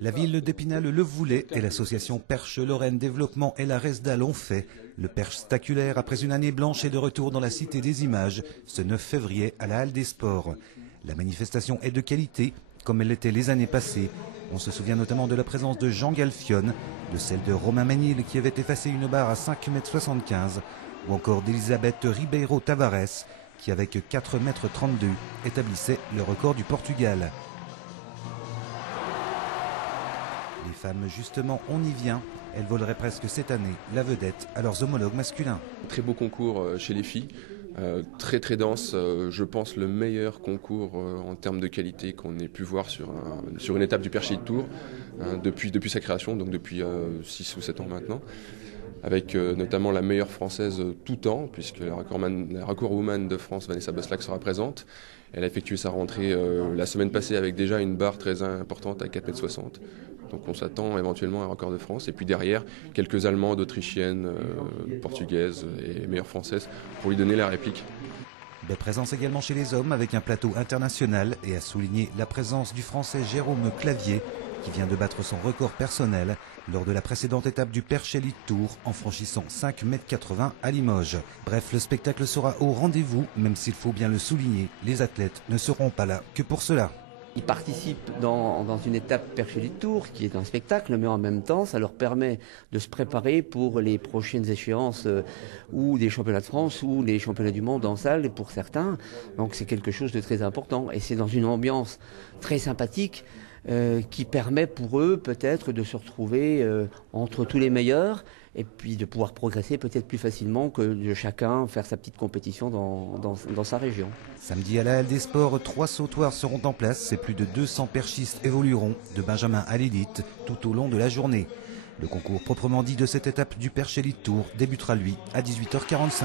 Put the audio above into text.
La ville d'Épinal le voulait et l'association Perche Lorraine Développement et la Resda l'ont fait. Le perche staculaire, après une année blanche, est de retour dans la Cité des Images, ce 9 février à la Halle des Sports. La manifestation est de qualité, comme elle l'était les années passées. On se souvient notamment de la présence de Jean Galfione, de celle de Romain Ménil qui avait effacé une barre à 5,75 m, ou encore d'Elisabeth Ribeiro Tavares qui, avec 4,32 m, établissait le record du Portugal. Les femmes, justement, on y vient. Elles voleraient presque cette année la vedette à leurs homologues masculins. Très beau concours chez les filles, très très dense, je pense le meilleur concours en termes de qualité qu'on ait pu voir sur une étape du Perche Elite Tour depuis sa création, donc depuis 6 ou 7 ans maintenant, avec notamment la meilleure française tout temps, puisque la recordwoman de France, Vanessa Boslac, sera présente. Elle a effectué sa rentrée la semaine passée avec déjà une barre très importante à 4,60 m. Donc on s'attend éventuellement à un record de France. Et puis derrière, quelques Allemandes, Autrichiennes, Portugaises et meilleures Françaises pour lui donner la réplique. Belle présence également chez les hommes avec un plateau international et à souligner la présence du Français Jérôme Clavier qui vient de battre son record personnel lors de la précédente étape du Perche Elite Tour en franchissant 5,80 m à Limoges. Bref, le spectacle sera au rendez-vous, même s'il faut bien le souligner, les athlètes ne seront pas là que pour cela. Ils participent dans une étape Perche Elite Tour qui est un spectacle, mais en même temps, ça leur permet de se préparer pour les prochaines échéances ou des championnats de France ou les championnats du monde en salle pour certains. Donc c'est quelque chose de très important et c'est dans une ambiance très sympathique qui permet pour eux peut-être de se retrouver entre tous les meilleurs et puis de pouvoir progresser peut-être plus facilement que de chacun faire sa petite compétition dans sa région. Samedi à la Halle des Sports, 3 sautoirs seront en place et plus de 200 perchistes évolueront de Benjamin à l'élite tout au long de la journée. Le concours proprement dit de cette étape du Perche Elite Tour débutera lui à 18h45.